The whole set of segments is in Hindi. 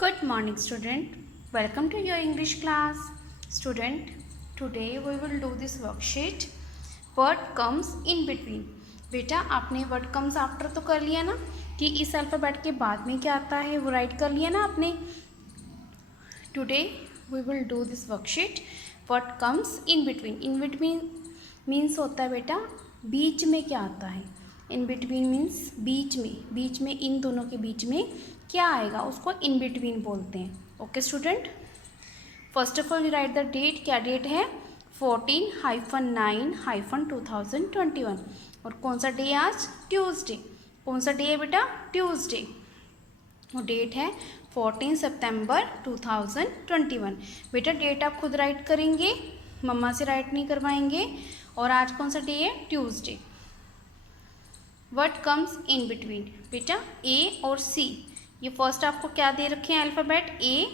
Good morning, student. Welcome to your English class. Student, today we will do this worksheet. Word comes in between. बेटा आपने word comes after तो कर लिया ना कि इस अल्फ़ाबेट के बाद में क्या आता है वो राइट कर लिया ना आपने. Today we will do this worksheet. What comes in between? In between means होता है बेटा बीच में क्या आता है. In between means बीच में इन दोनों के बीच में क्या आएगा उसको in between बोलते हैं. Okay student, first of all write the date. क्या डेट है? 14-9-2021. और कौन सा डे आज? ट्यूसडे. कौन सा डे है बेटा? ट्यूसडे. और डेट है 14 सितंबर 2021. बेटा डेट आप खुद राइट करेंगे, मम्मा से राइट नहीं करवाएंगे. और आज कौन सा डे है? Tuesday. What comes in between? बेटा ए और सी. ये फर्स्ट आपको क्या दे रखे हैं? अल्फ़ाबेट ए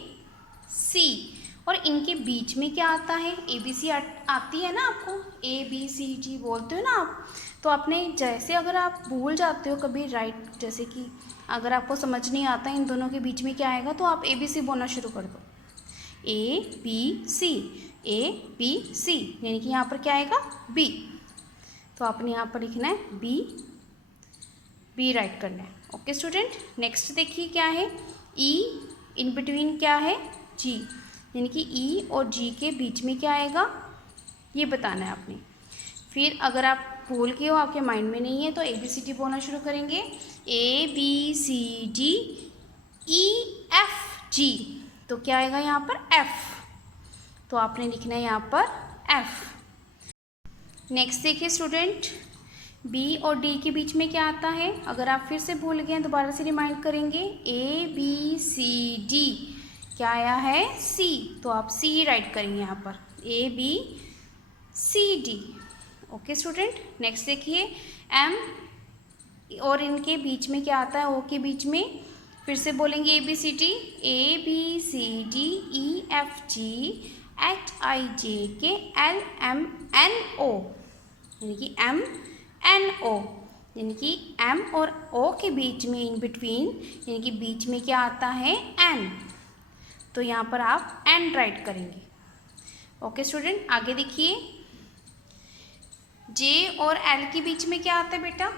सी. और इनके बीच में क्या आता है? ए बी सी आती है ना आपको, ए बी सी जी बोलते हो ना आप. तो आपने जैसे अगर आप भूल जाते हो कभी राइट, जैसे कि अगर आपको समझ नहीं आता इन दोनों के बीच में क्या आएगा तो आप ए बी सी बोलना शुरू कर दो. ए बी सी, ए बी सी, यानी कि यहाँ पर क्या आएगा? बी. तो आपने यहाँ पर लिखना है बी, बी राइट करना है. ओके स्टूडेंट, नेक्स्ट देखिए क्या है? ई इन बिटवीन क्या है? जी, यानी कि ई और जी के बीच में क्या आएगा ये बताना है आपने. फिर अगर आप भूल गए हो, आपके माइंड में नहीं है, तो ए बी सी डी बोलना शुरू करेंगे. A B C D E F G. तो क्या आएगा यहाँ पर? एफ. तो आपने लिखना है यहाँ पर एफ. नेक्स्ट देखिए स्टूडेंट, बी और डी के बीच में क्या आता है? अगर आप फिर से भूल गए दोबारा से रिमाइंड करेंगे. ए बी सी डी, क्या आया है? सी. तो आप सी राइट करेंगे यहाँ पर. A B C D. Okay student, next देखिए एम और इनके बीच में क्या आता है? ओ के बीच में. फिर से बोलेंगे A B C D. A B C D E F G H I J K L M N ओ, यानी कि एम एन ओ, यानी कि एम और ओ के बीच में इन बिटवीन, यानी कि बीच में क्या आता है? एन. तो यहाँ पर आप एन राइट करेंगे. ओके स्टूडेंट, आगे देखिए जे और एल के बीच में क्या आता है बेटा?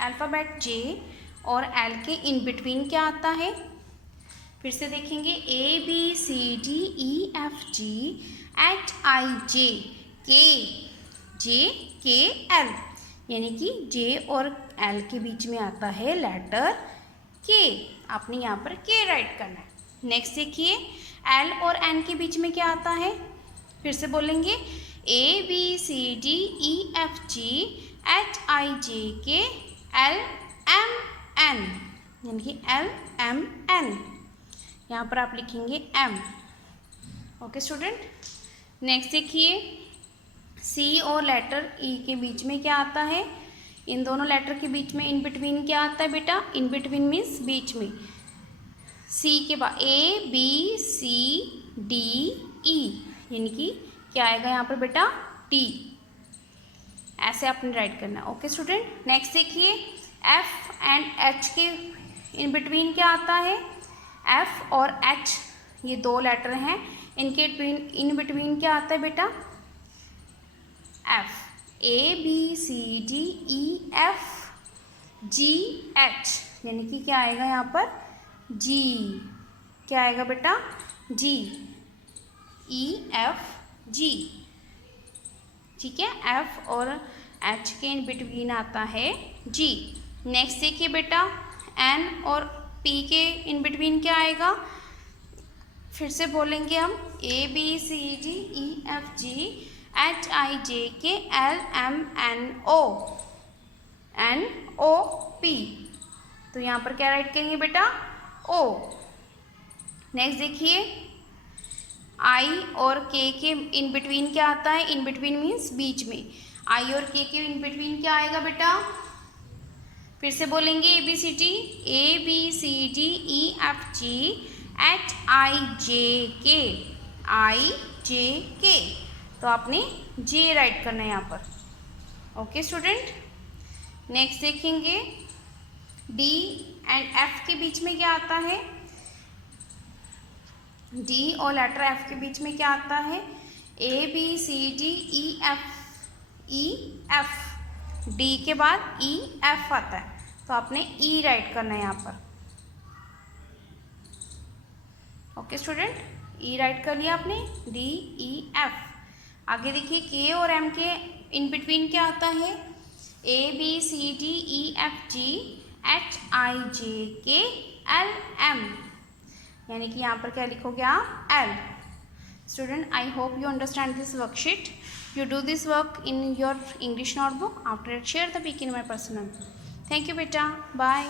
अल्फ़ाबेट जे और एल के इन बिटवीन क्या आता है? फिर से देखेंगे A B C D E F G H I J K L, यानी कि जे और एल के बीच में आता है लेटर के. आपने यहाँ पर के राइट करना है. नेक्स्ट देखिए एल और एन के बीच में क्या आता है? फिर से बोलेंगे A B C D E F G H I J K L M N, यानी कि एल एम एन. यहाँ पर आप लिखेंगे एम. ओके स्टूडेंट, नेक्स्ट देखिए सी और लेटर ई के बीच में क्या आता है? इन दोनों लेटर के बीच में इन बिटवीन क्या आता है बेटा? इन बिटवीन मीन्स बीच में. सी के बाद ए बी सी डी ई, यानी कि क्या आएगा यहाँ पर बेटा? टी. ऐसे आपने राइट करना है. ओके स्टूडेंट, नेक्स्ट देखिए एफ एंड एच के इन बिटवीन क्या आता है? एफ और एच ये दो लेटर हैं, इनके इन बिटवीन क्या आता है बेटा? F. A B C D E F G H, यानी कि क्या आएगा यहाँ पर? जी. क्या आएगा बेटा? जी. E F G. ठीक है, एफ और एच के इन बिटवीन आता है जी. नेक्स्ट देखिए बेटा एन और पी के इन बिटवीन क्या आएगा? फिर से बोलेंगे हम A B C D E F G H I J K L M N O P. तो यहाँ पर क्या राइट करेंगे बेटा? ओ. नेक्स्ट देखिए आई और के इन बिटवीन क्या आता है? इन बिटवीन मीन्स बीच में. आई और के इन बिटवीन क्या आएगा बेटा? फिर से बोलेंगे A B C D E F G H I J K. तो आपने जे राइट करना है यहाँ पर. ओके स्टूडेंट, नेक्स्ट देखेंगे डी एंड एफ के बीच में क्या आता है? डी और लेटर एफ के बीच में क्या आता है, A B C D E F, D के बाद ई एफ आता है, तो आपने ई राइट करना है यहाँ पर। ओके स्टूडेंट, ई राइट कर लिया आपने, डी ई एफ। आगे देखिए के और एम के इन बिटवीन क्या आता है, A B C D E F G H I J K L M, यानी कि यहाँ पर क्या लिखोगे आप, L. Student, I hope you understand this worksheet. You do this work in your English notebook. After it, share the pic in my personal. Thank you, beta. Bye.